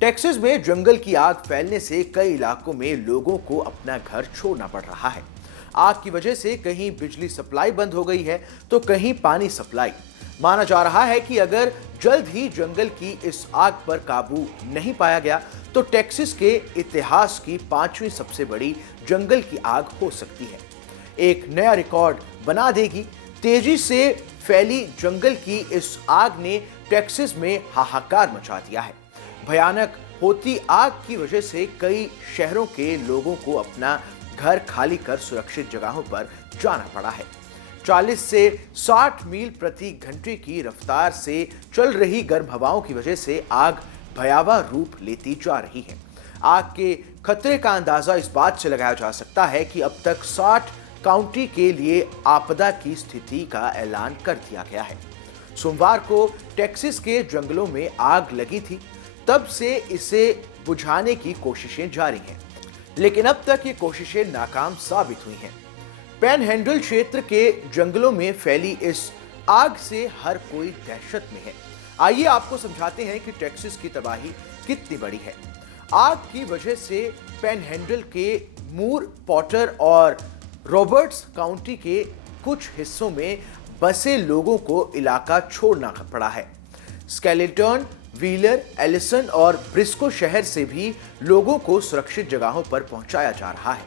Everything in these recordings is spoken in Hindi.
टेक्सास में जंगल की आग फैलने से कई इलाकों में लोगों को अपना घर छोड़ना पड़ रहा है। आग की वजह से कहीं बिजली सप्लाई बंद हो गई है तो कहीं पानी सप्लाई। माना जा रहा है कि अगर जल्द ही जंगल की इस आग पर काबू नहीं पाया गया तो टेक्सास के इतिहास की 5वीं सबसे बड़ी जंगल की आग हो सकती है। एक नया रिकॉर्ड बना देगी। तेजी से फैली जंगल की इस आग ने टेक्सास में हाहाकार मचा दिया है। भयानक होती आग की वजह से कई शहरों के लोगों को अपना घर खाली कर सुरक्षित जगहों पर जाना पड़ा है। 40 से 60 मील प्रति घंटे की रफ्तार से चल रही गर्म हवाओं की वजह से आग भयावह रूप लेती जा रही है। आग के खतरे का अंदाजा इस बात से लगाया जा सकता है कि अब तक 60 काउंटी के लिए आपदा की स्थिति का ऐलान कर दिया गया है। सोमवार को टेक्सास के जंगलों में आग लगी थी, तब से इसे बुझाने की कोशिशें जारी हैं, लेकिन अब तक ये कोशिशें नाकाम साबित हुई हैं। पैनहैंडल क्षेत्र के जंगलों में फैली इस आग से हर कोई दहशत में है। आइए आपको समझाते हैं कि टेक्सास की तबाही कितनी बड़ी है। आग की वजह से पैनहैंडल के मूर, पॉटर और रॉबर्ट्स काउंटी के कुछ हिस्सों में बसे लोगों को इलाका छोड़ना पड़ा है। स्केलेटन, व्हीलर, एलिसन और ब्रिस्को शहर से भी लोगों को सुरक्षित जगहों पर पहुंचाया जा रहा है।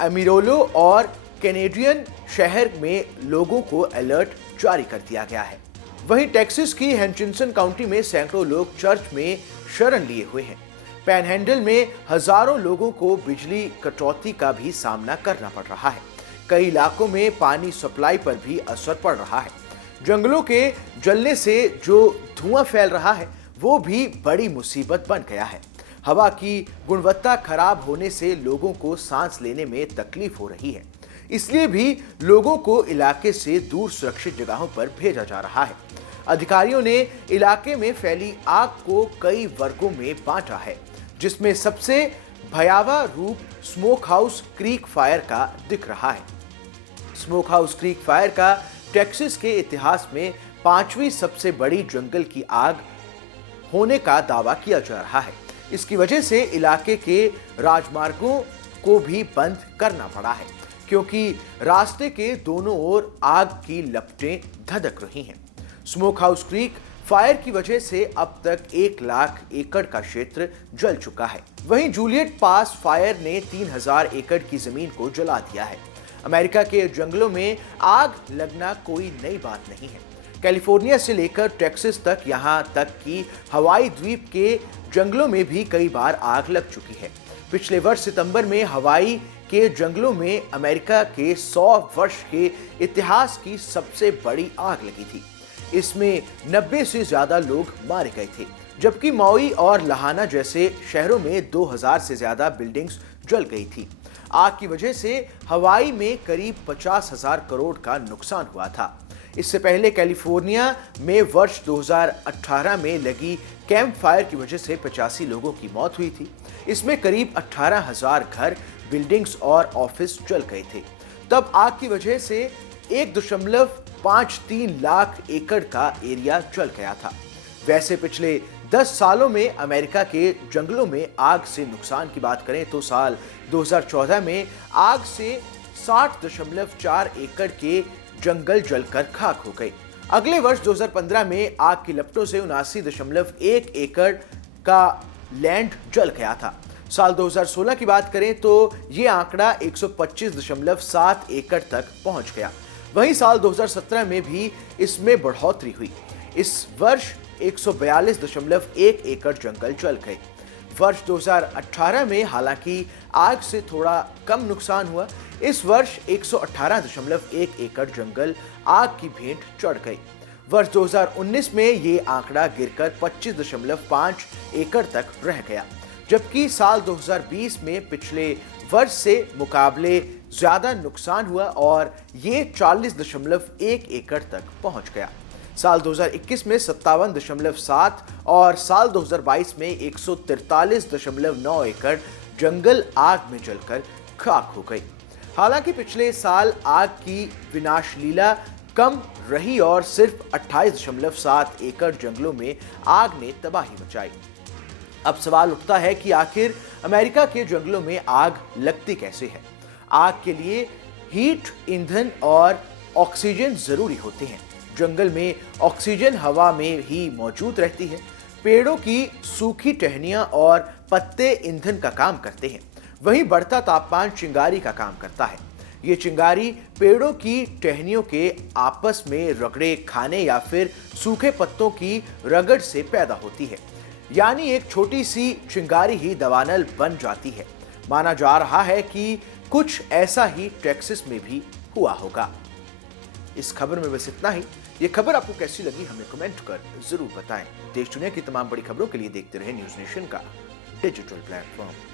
अमीरोलो और कैनेडियन शहर में लोगों को अलर्ट जारी कर दिया गया है। वहीं टेक्सास की हचिनसन काउंटी में सैकड़ों लोग चर्च में शरण लिए हुए हैं। पैनहैंडल में हजारों लोगों को बिजली कटौती का भी सामना करना पड़ रहा है। कई इलाकों में पानी सप्लाई पर भी असर पड़ रहा है। जंगलों के जलने से जो धुआं फैल रहा है वो भी बड़ी मुसीबत बन गया है। हवा की गुणवत्ता खराब होने से लोगों को सांस लेने में तकलीफ हो रही है। इसलिए भी लोगों को इलाके से दूर सुरक्षित जगहों पर भेजा जा रहा है। अधिकारियों ने इलाके में फैली आग को कई वर्गों में बांटा है, जिसमें सबसे भयावह रूप स्मोक हाउस क्रीक फायर का दिख रहा है। स्मोक हाउस क्रीक फायर का टेक्सास के इतिहास में 5वीं सबसे बड़ी जंगल की आग होने का दावा किया जा रहा है। इसकी वजह से इलाके के राजमार्गों को भी बंद करना पड़ा है, क्योंकि रास्ते के दोनों ओर आग की लपटें धधक रही हैं। स्मोक हाउस क्रीक फायर की वजह से अब तक 1 लाख एकड़ का क्षेत्र जल चुका है। वहीं जूलियट पास फायर ने 3000 एकड़ की जमीन को जला दिया है। अमेरिका के जंगलों में आग लगना कोई नई बात नहीं है। कैलिफोर्निया से लेकर टेक्सास तक, यहां तक कि हवाई द्वीप के जंगलों में भी कई बार आग लग चुकी है। पिछले वर्ष सितंबर में हवाई के जंगलों में अमेरिका के 100 वर्ष के इतिहास की सबसे बड़ी आग लगी थी। इसमें 90 से ज्यादा लोग मारे गए थे, जबकि मौई और लहाना जैसे शहरों में 2000 से ज्यादा बिल्डिंग्स जल गई थी। आग की वजह से हवाई में करीब 50,000 करोड़ का नुकसान हुआ था। इससे पहले कैलिफोर्निया में वर्ष 2018 में लगी कैंप फायर की वजह से 85 लोगों की मौत हुई थी। इसमें करीब 18,000 घर, बिल्डिंग्स और ऑफिस जल गए थे। तब आग की वजह से 1.53 लाख एकड़ का एरिया जल गया था। वैसे पिछले 10 सालों में अमेरिका के जंगलों में आग से नुकसान की बात करें तो साल 2014 में आग से 60.4 एकड़ के जंगल जलकर खाक हो गए। अगले वर्ष 2015 में आग की लपटों से 79.1 एकड़ का लैंड जल गया था। साल 2016 की बात करें तो ये आंकड़ा 125.7 एकड़ तक पहुंच गया। वहीं साल 2017 में भी इसमें बढ़ोतरी हुई। इस वर्ष 142.1 एकड़ जंगल जल गए। वर्ष 2018 में हालांकि आग से थोड़ा कम नुकसान हुआ। इस वर्ष 118.1 एकड़ जंगल आग की भेंट चढ़ गई। वर्ष 2019 में ये आंकड़ा गिरकर 25.5 एकड़ तक रह गया, जबकि साल 2020 में पिछले वर्ष से मुकाबले ज्यादा नुकसान हुआ और ये 40.1 एकड़ तक पहुंच गया। साल 2021 में 57.7 और साल 2022 में 143.9 एकड़ जंगल आग में जलकर खाक हो गई। हालांकि पिछले साल आग की विनाश लीला कम रही और सिर्फ 28.7 एकड़ जंगलों में आग ने तबाही मचाई। अब सवाल उठता है कि आखिर अमेरिका के जंगलों में आग लगती कैसे है। आग के लिए हीट, ईंधन और ऑक्सीजन जरूरी होते हैं। जंगल में ऑक्सीजन हवा में ही मौजूद रहती है। पेड़ों की सूखी टहनियां और पत्ते ईंधन का काम करते हैं। वहीं बढ़ता तापमान चिंगारी का काम करता है। ये चिंगारी पेड़ों की टहनियों के आपस में रगड़े खाने या फिर सूखे पत्तों की रगड़ से पैदा होती है। यानी एक छोटी सी चिंगारी ही दावानल बन जाती है। माना जा रहा है कि कुछ ऐसा ही टेक्सास में भी हुआ होगा। इस खबर में बस इतना ही। ये खबर आपको कैसी लगी हमें कमेंट कर जरूर बताएं। देश दुनिया की तमाम बड़ी खबरों के लिए देखते रहे न्यूज़ नेशन का डिजिटल प्लेटफॉर्म।